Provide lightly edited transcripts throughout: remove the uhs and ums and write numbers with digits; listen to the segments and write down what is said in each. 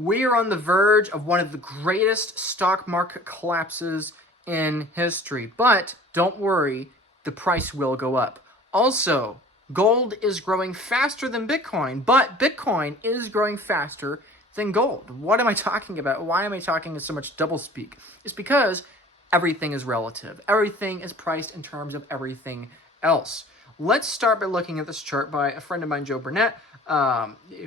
We are on the verge of one of the greatest stock market collapses in history. But don't worry, the price will go up. Also, gold is growing faster than Bitcoin, but Bitcoin is growing faster than gold. What am I talking about? Why am I talking in so much doublespeak? It's because everything is relative. Everything is priced in terms of everything else. Let's start by looking at this chart by a friend of mine, Joe Burnett,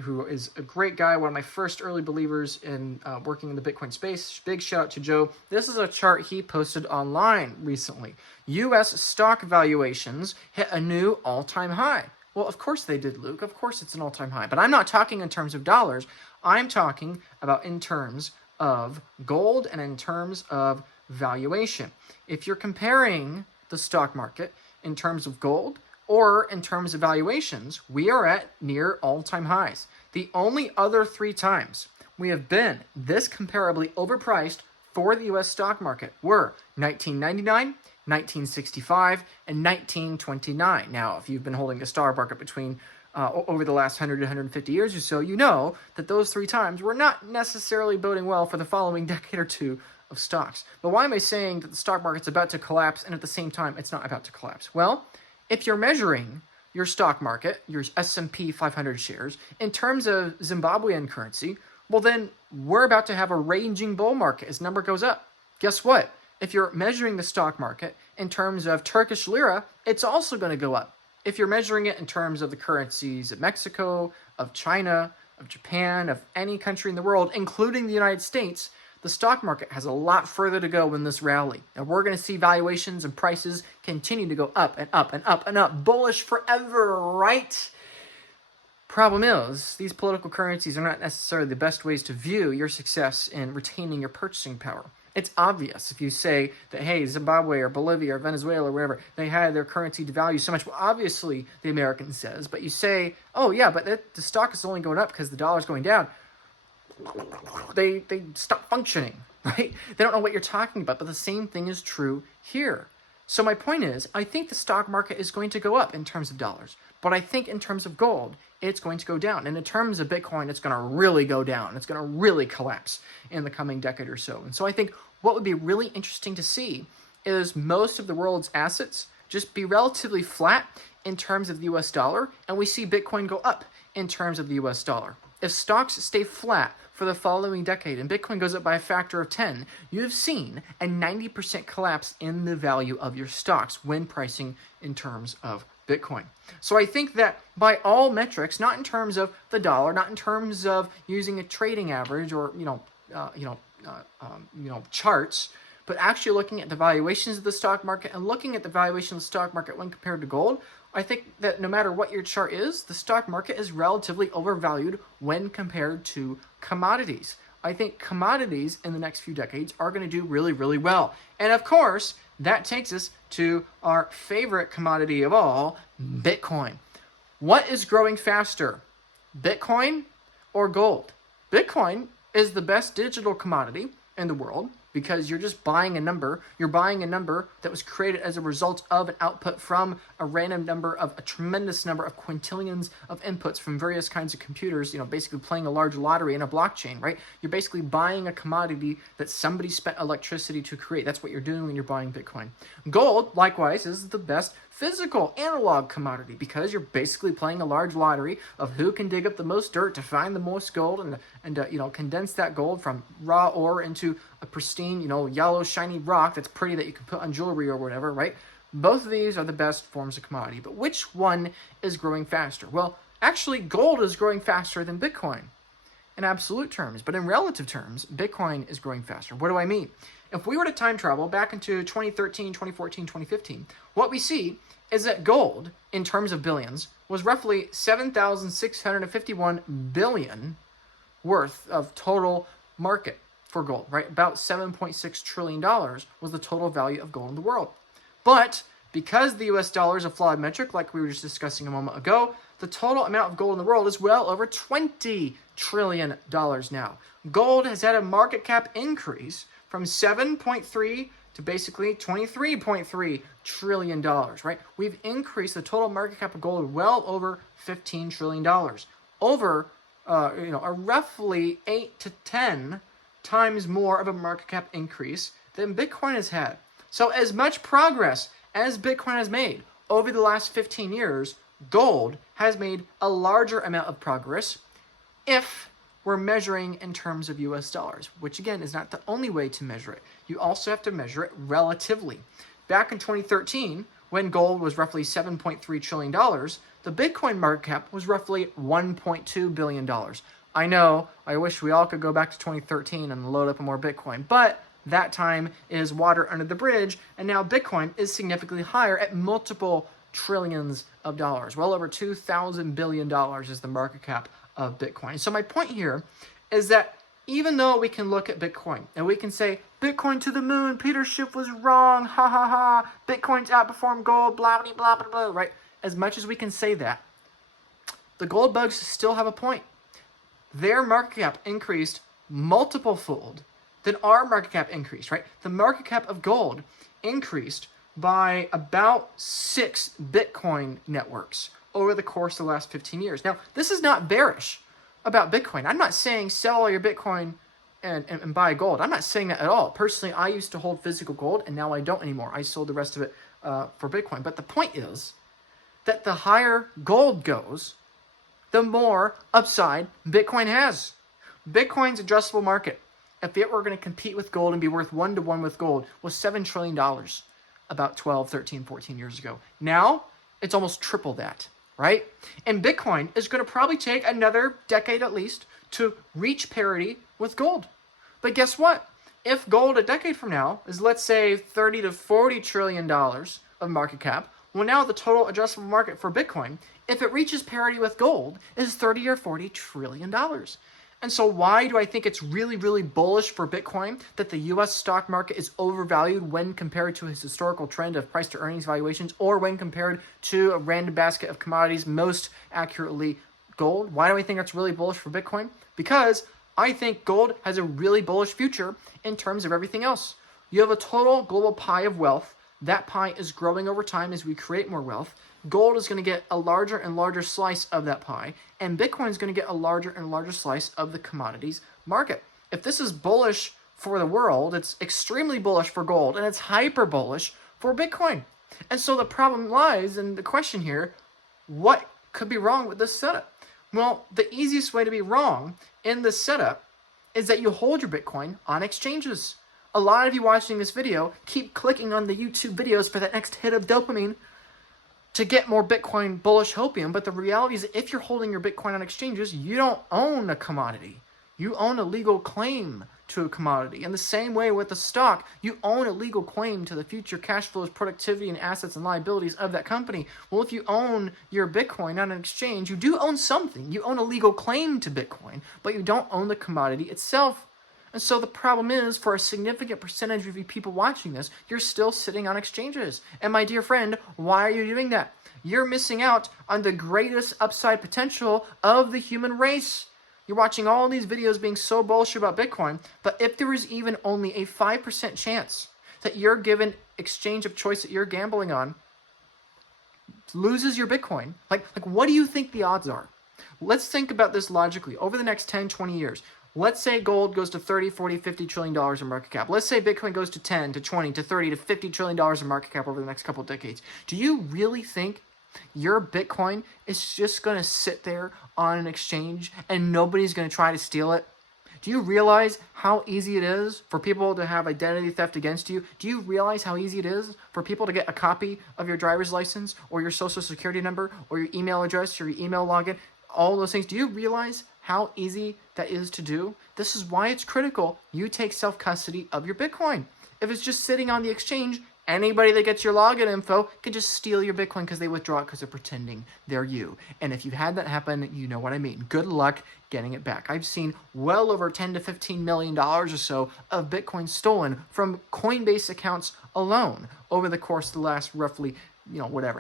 who is a great guy, one of my first early believers in working in the Bitcoin space. Big shout out to Joe. This is a chart he posted online recently. U.S. stock valuations hit a new all-time high. Well, of course they did, Luke. Of course it's an all-time high. But I'm not talking in terms of dollars. I'm talking about in terms of gold and in terms of valuation. If you're comparing the stock market in terms of gold or in terms of valuations, we are at near all-time highs. The only other 3 times we have been this comparably overpriced for the U.S. stock market were 1999, 1965, and 1929. Now, if you've been holding the stock market between over the last 100 to 150 years or so, you know that those 3 times were not necessarily boding well for the following decade or two of stocks. But why am I saying that the stock market's about to collapse and at the same time it's not about to collapse? Well, if you're measuring your stock market, your S&P 500 shares, in terms of Zimbabwean currency, well then we're about to have a raging bull market as number goes up. Guess what? If you're measuring the stock market in terms of Turkish lira, it's also going to go up. If you're measuring it in terms of the currencies of Mexico, of China, of Japan, of any country in the world, including the United States, the stock market has a lot further to go in this rally. And we're going to see valuations and prices continue to go up and up and up and up. Bullish forever, right? Problem is, these political currencies are not necessarily the best ways to view your success in retaining your purchasing power. It's obvious if you say that, hey, Zimbabwe or Bolivia or Venezuela or wherever, they had their currency devalue so much. Well, obviously, the American says, but you say, oh, yeah, but the stock is only going up because the dollar's going down. They stop functioning, right? They don't know what you're talking about, but the same thing is true here. So my point is, I think the stock market is going to go up in terms of dollars, but I think in terms of gold, it's going to go down. And in terms of Bitcoin, it's going to really go down. It's going to really collapse in the coming decade or so. And so I think what would be really interesting to see is most of the world's assets just be relatively flat in terms of the US dollar, and we see Bitcoin go up in terms of the US dollar. If stocks stay flat for the following decade and Bitcoin goes up by a factor of 10, you've seen a 90% collapse in the value of your stocks when pricing in terms of Bitcoin. So I think that by all metrics, not in terms of the dollar, not in terms of using a trading average or charts, but actually looking at the valuations of the stock market and looking at the valuation of the stock market when compared to gold, I think that no matter what your chart is, the stock market is relatively overvalued when compared to commodities. I think commodities in the next few decades are going to do really, really well. And of course, that takes us to our favorite commodity of all, Bitcoin. What is growing faster, Bitcoin or gold? Bitcoin is the best digital commodity in the world because you're just buying a number. You're buying a number that was created as a result of an output from a random number of a tremendous number of quintillions of inputs from various kinds of computers, basically playing a large lottery in a blockchain, right? You're basically buying a commodity that somebody spent electricity to create. That's what you're doing when you're buying Bitcoin. Gold, likewise, is the best physical analog commodity because you're basically playing a large lottery of who can dig up the most dirt to find the most gold and condense that gold from raw ore into a pristine, yellow shiny rock that's pretty that you can put on jewelry or whatever, right? Both of these are the best forms of commodity, but which one is growing faster? Well, actually, gold is growing faster than Bitcoin in absolute terms, but in relative terms, Bitcoin is growing faster. What do I mean? If we were to time travel back into 2013, 2014, 2015, what we see is that gold, in terms of billions, was roughly 7,651 billion worth of total market for gold, right? About $7.6 trillion was the total value of gold in the world. But because the US dollar is a flawed metric, like we were just discussing a moment ago, the total amount of gold in the world is well over $20 trillion now. Gold has had a market cap increase from 7.3 to basically $23.3 trillion, right? We've increased the total market cap of gold well over $15 trillion over a roughly 8 to 10 times more of a market cap increase than Bitcoin has had. So as much progress as Bitcoin has made over the last 15 years, gold has made a larger amount of progress if we're measuring in terms of US dollars, which again is not the only way to measure it. You also have to measure it relatively. Back in 2013, when gold was roughly $7.3 trillion, the Bitcoin market cap was roughly $1.2 billion. I know, I wish we all could go back to 2013 and load up more Bitcoin, but that time is water under the bridge, and now Bitcoin is significantly higher at multiple trillions of dollars. Well over $2,000 billion is the market cap of Bitcoin. So my point here is that even though we can look at Bitcoin and we can say, Bitcoin to the moon, Peter Schiff was wrong, ha ha ha, Bitcoin's outperformed gold, blah, blah, blah, blah, blah, right? As much as we can say that, the gold bugs still have a point. Their market cap increased multiple fold than our market cap increased, right? The market cap of gold increased by about 6 Bitcoin networks over the course of the last 15 years. Now, this is not bearish about Bitcoin. I'm not saying sell all your Bitcoin and buy gold. I'm not saying that at all. Personally, I used to hold physical gold, and now I don't anymore. I sold the rest of it for Bitcoin. But the point is that the higher gold goes, the more upside Bitcoin has. Bitcoin's addressable market, if it were going to compete with gold and be worth 1-to-1 with gold, was $7 trillion about 12, 13, 14 years ago. Now, it's almost triple that, right? And Bitcoin is going to probably take another decade at least to reach parity with gold. But guess what? If gold a decade from now is, let's say, $30 to $40 trillion of market cap, well, now the total addressable market for Bitcoin, if it reaches parity with gold, is $30 or $40 trillion. And so why do I think it's really, really bullish for Bitcoin that the US stock market is overvalued when compared to its historical trend of price to earnings valuations, or when compared to a random basket of commodities, most accurately gold? Why do I think it's really bullish for Bitcoin? Because I think gold has a really bullish future in terms of everything else. You have a total global pie of wealth. That pie is growing over time as we create more wealth. Gold is going to get a larger and larger slice of that pie, and Bitcoin is going to get a larger and larger slice of the commodities market. If this is bullish for the world, it's extremely bullish for gold, and it's hyper bullish for Bitcoin. And so the problem lies in the question here, what could be wrong with this setup? Well, the easiest way to be wrong in this setup is that you hold your Bitcoin on exchanges. A lot of you watching this video keep clicking on the YouTube videos for that next hit of dopamine to get more Bitcoin bullish hopium, but the reality is that if you're holding your Bitcoin on exchanges, you don't own a commodity. You own a legal claim to a commodity. In the same way with the stock, you own a legal claim to the future cash flows, productivity, and assets and liabilities of that company. Well, if you own your Bitcoin on an exchange, you do own something. You own a legal claim to Bitcoin, but you don't own the commodity itself. And so the problem is, for a significant percentage of you people watching this, you're still sitting on exchanges. And my dear friend, why are you doing that? You're missing out on the greatest upside potential of the human race. You're watching all these videos being so bullish about Bitcoin, but if there is even only a 5% chance that your given exchange of choice that you're gambling on loses your Bitcoin, like what do you think the odds are? Let's think about this logically. Over the next 10, 20 years, let's say gold goes to 30, 40, 50 trillion dollars in market cap. Let's say Bitcoin goes to 10 to 20 to 30 to 50 trillion dollars in market cap over the next couple of decades. Do you really think your Bitcoin is just going to sit there on an exchange and nobody's going to try to steal it? Do you realize how easy it is for people to have identity theft against you? Do you realize how easy it is for people to get a copy of your driver's license or your social security number or your email address or your email login? All those things. Do you realize how easy that is to do? This is why it's critical you take self-custody of your Bitcoin. If it's just sitting on the exchange, anybody that gets your login info can just steal your Bitcoin because they withdraw it because they're pretending they're you. And if you've had that happen, you know what I mean. Good luck getting it back. I've seen well over $10 to $15 million or so of Bitcoin stolen from Coinbase accounts alone over the course of the last roughly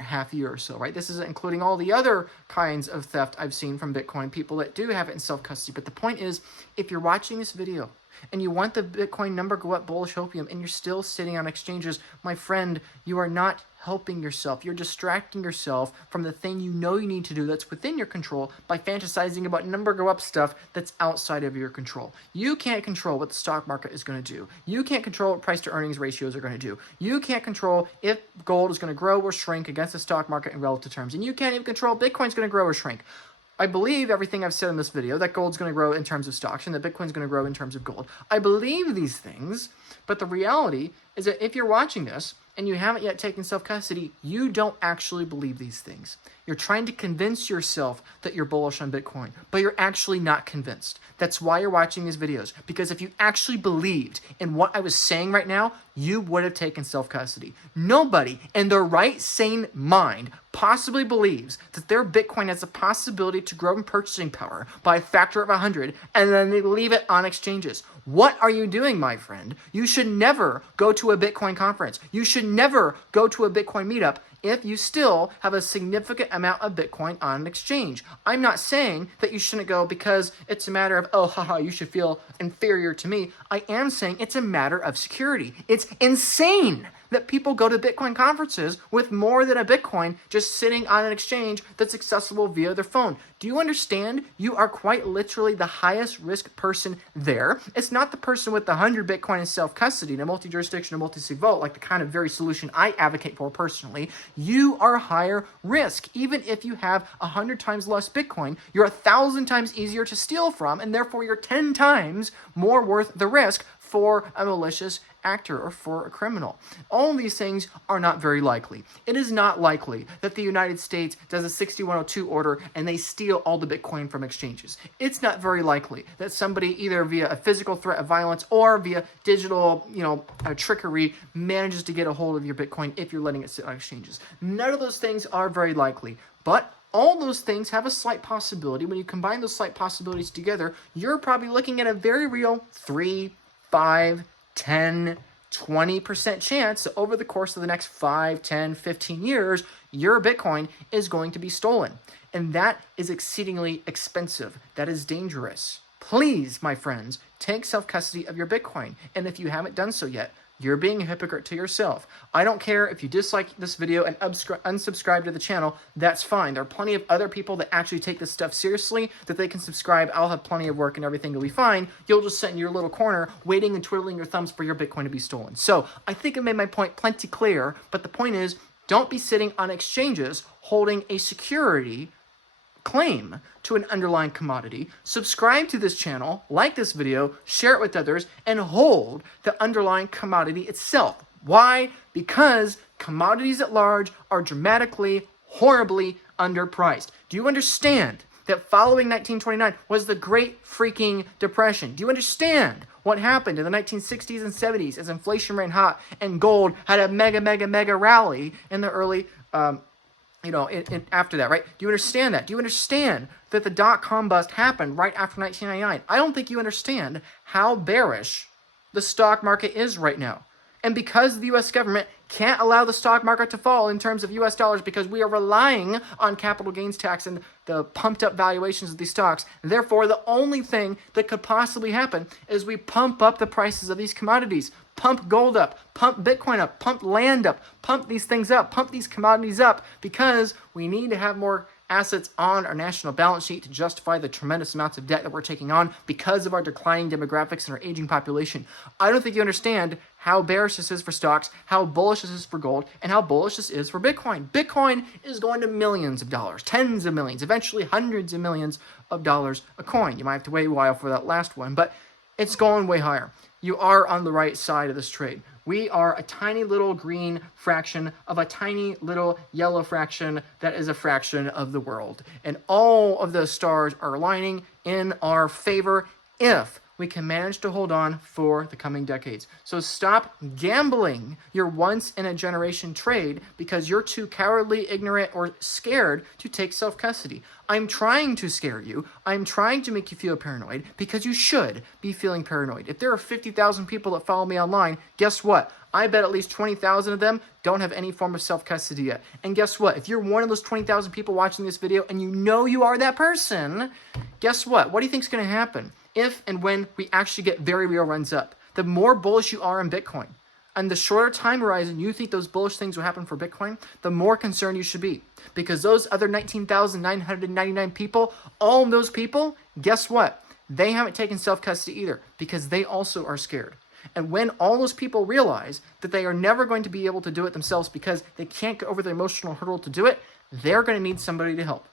half year or so, right? This isn't including all the other kinds of theft I've seen from Bitcoin, people that do have it in self-custody. But the point is, if you're watching this video and you want the Bitcoin number go up bullish hopium and you're still sitting on exchanges, my friend, you are not helping yourself. You're distracting yourself from the thing you know you need to do that's within your control by fantasizing about number go up stuff that's outside of your control. You can't control what the stock market is going to do. You can't control what price to earnings ratios are going to do. You can't control if gold is going to grow or shrink against the stock market in relative terms. And you can't even control if Bitcoin's going to grow or shrink. I believe everything I've said in this video, that gold's going to grow in terms of stocks and that Bitcoin's going to grow in terms of gold. I believe these things, but the reality is that if you're watching this and you haven't yet taken self-custody, you don't actually believe these things. You're trying to convince yourself that you're bullish on Bitcoin, but you're actually not convinced. That's why you're watching these videos, because if you actually believed in what I was saying right now, you would have taken self-custody. Nobody in their right sane mind possibly believes that their Bitcoin has a possibility to grow in purchasing power by a factor of 100, and then they leave it on exchanges. What are you doing, my friend? You should never go to a Bitcoin conference. You should never go to a Bitcoin meetup if you still have a significant amount of Bitcoin on an exchange. I'm not saying that you shouldn't go because it's a matter of, oh, haha, you should feel inferior to me. I am saying it's a matter of security. It's insane that people go to Bitcoin conferences with more than a Bitcoin just sitting on an exchange that's accessible via their phone. Do you understand? You are quite literally the highest risk person there. It's not the person with the 100 Bitcoin in self-custody in a multi-jurisdiction or multi-sig vault, like the kind of very solution I advocate for personally. You are higher risk. Even if you have 100 times less Bitcoin, you're 1,000 times easier to steal from, and therefore you're 10 times more worth the risk for a malicious actor or for a criminal. All these things are not very likely. It is not likely that the United States does a 6102 order and they steal all the Bitcoin from exchanges. It's not very likely that somebody either via a physical threat of violence or via digital, trickery manages to get a hold of your Bitcoin if you're letting it sit on exchanges. None of those things are very likely, but all those things have a slight possibility. When you combine those slight possibilities together, you're probably looking at a very real 3, 5, 10, 20% chance that over the course of the next 5, 10, 15 years, your Bitcoin is going to be stolen. And that is exceedingly expensive. That is dangerous. Please, my friends, take self-custody of your Bitcoin. And if you haven't done so yet, you're being a hypocrite to yourself. I don't care if you dislike this video and unsubscribe to the channel, that's fine. There are plenty of other people that actually take this stuff seriously, that they can subscribe. I'll have plenty of work and everything will be fine. You'll just sit in your little corner waiting and twiddling your thumbs for your Bitcoin to be stolen. So I think I made my point plenty clear, but the point is, don't be sitting on exchanges holding a security claim to an underlying commodity. Subscribe to this channel, like this video, share it with others, and hold the underlying commodity itself. Why? Because commodities at large are dramatically, horribly underpriced. Do you understand that following 1929 was the Great Freaking Depression? Do you understand what happened in the 1960s and 70s as inflation ran hot and gold had a mega rally in the early after that, right? Do you understand that? Do you understand that the dot-com bust happened right after 1999? I don't think you understand how bearish the stock market is right now. And because the U.S. government can't allow the stock market to fall in terms of U.S. dollars because we are relying on capital gains tax and the pumped up valuations of these stocks, therefore the only thing that could possibly happen is we pump up the prices of these commodities. Pump gold up, pump Bitcoin up, pump land up, pump these things up, pump these commodities up, because we need to have more assets on our national balance sheet to justify the tremendous amounts of debt that we're taking on because of our declining demographics and our aging population. I don't think you understand how bearish this is for stocks, how bullish this is for gold, and how bullish this is for Bitcoin. Bitcoin is going to millions of dollars, tens of millions, eventually hundreds of millions of dollars a coin. You might have to wait a while for that last one, but it's going way higher. You are on the right side of this trade. We are a tiny little green fraction of a tiny little yellow fraction that is a fraction of the world. And all of those stars are aligning in our favor if we can manage to hold on for the coming decades. So stop gambling your once-in-a-generation trade because you're too cowardly, ignorant, or scared to take self-custody. I'm trying to scare you. I'm trying to make you feel paranoid because you should be feeling paranoid. If there are 50,000 people that follow me online, guess what? I bet at least 20,000 of them don't have any form of self-custody yet. And guess what? If you're one of those 20,000 people watching this video and you know you are that person, guess what? What do you think is going to happen if and when we actually get very real runs up? The more bullish you are in Bitcoin, On the shorter time horizon, you think those bullish things will happen for Bitcoin, the more concerned you should be. Because those other 19,999 people, all of those people, guess what? They haven't taken self-custody either because they also are scared. And when all those people realize that they are never going to be able to do it themselves because they can't get over the emotional hurdle to do it, they're going to need somebody to help.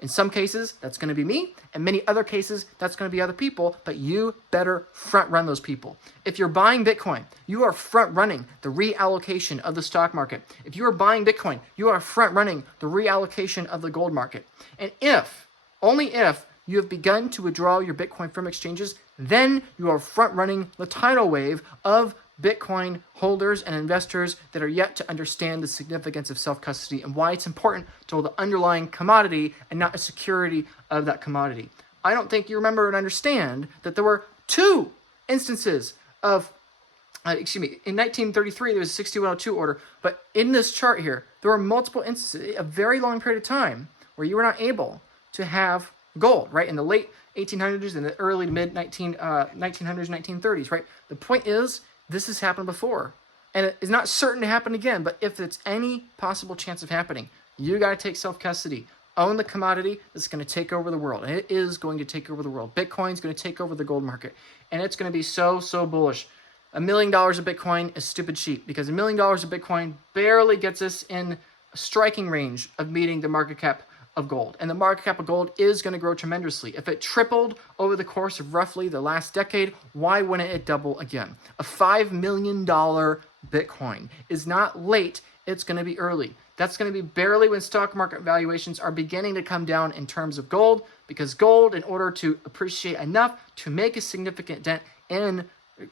In some cases, that's going to be me. In many other cases, that's going to be other people, but you better front run those people. If you're buying Bitcoin, you are front running the reallocation of the stock market. If you are buying Bitcoin, you are front running the reallocation of the gold market. And if, only if, you have begun to withdraw your Bitcoin from exchanges, then you are front running the tidal wave of Bitcoin holders and investors that are yet to understand the significance of self-custody and why it's important to hold the underlying commodity and not a security of that commodity. I don't think you remember and understand that there were two instances of, in 1933 there was a 6102 order, but in this chart here, there were multiple instances, a very long period of time where you were not able to have gold, right? In the late 1800s and the early to mid 1900s, 1930s, right? The point is, this has happened before, and it is not certain to happen again, but if it's any possible chance of happening, you got to take self-custody. Own the commodity that's going to take over the world, and it is going to take over the world. Bitcoin's going to take over the gold market, and it's going to be so bullish. $1 million of Bitcoin is stupid cheap because $1 million of Bitcoin barely gets us in a striking range of meeting the market cap of gold. And the market cap of gold is going to grow tremendously. If it tripled over the course of roughly the last decade, why wouldn't it double again? A $5 million Bitcoin is not late, it's going to be early. That's going to be barely when stock market valuations are beginning to come down in terms of gold, because gold, in order to appreciate enough to make a significant dent in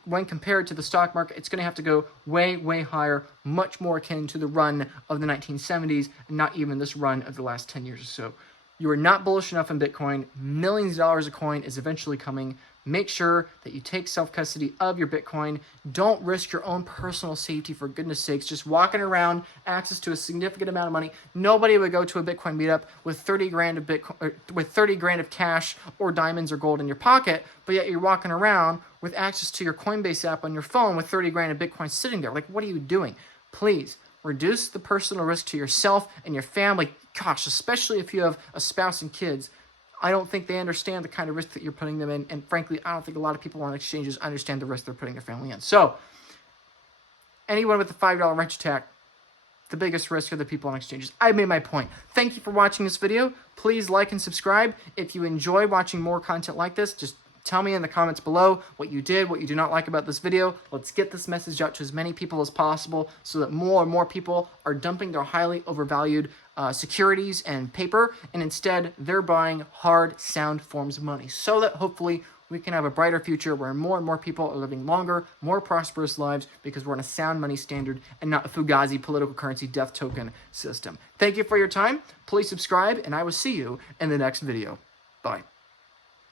when compared to the stock market, it's going to have to go way higher, much more akin to the run of the 1970s, and not even this run of the last 10 years or so. You are not bullish enough in Bitcoin. Millions of dollars a coin is eventually coming. Make sure that you take self-custody of your Bitcoin. Don't risk your own personal safety, for goodness sakes. Just walking around, access to a significant amount of money. Nobody would go to a Bitcoin meetup with 30 grand of Bitcoin, with 30 grand of cash or diamonds or gold in your pocket, but yet you're walking around with access to your Coinbase app on your phone with 30 grand of Bitcoin sitting there. Like, what are you doing? Please reduce the personal risk to yourself and your family. Gosh, especially if you have a spouse and kids. I don't think they understand the kind of risk that you're putting them in. And frankly, I don't think a lot of people on exchanges understand the risk they're putting their family in. So, anyone with a $5 wrench attack, the biggest risk are the people on exchanges. I made my point. Thank you for watching this video. Please like and subscribe. If you enjoy watching more content like this, just tell me in the comments below what you did, what you do not like about this video. Let's get this message out to as many people as possible so that more and more people are dumping their highly overvalued securities and paper, and instead they're buying hard, sound forms of money, so that hopefully we can have a brighter future where more and more people are living longer, more prosperous lives because we're in a sound money standard and not a Fugazi political currency death token system. Thank you for your time. Please subscribe, and I will see you in the next video. Bye.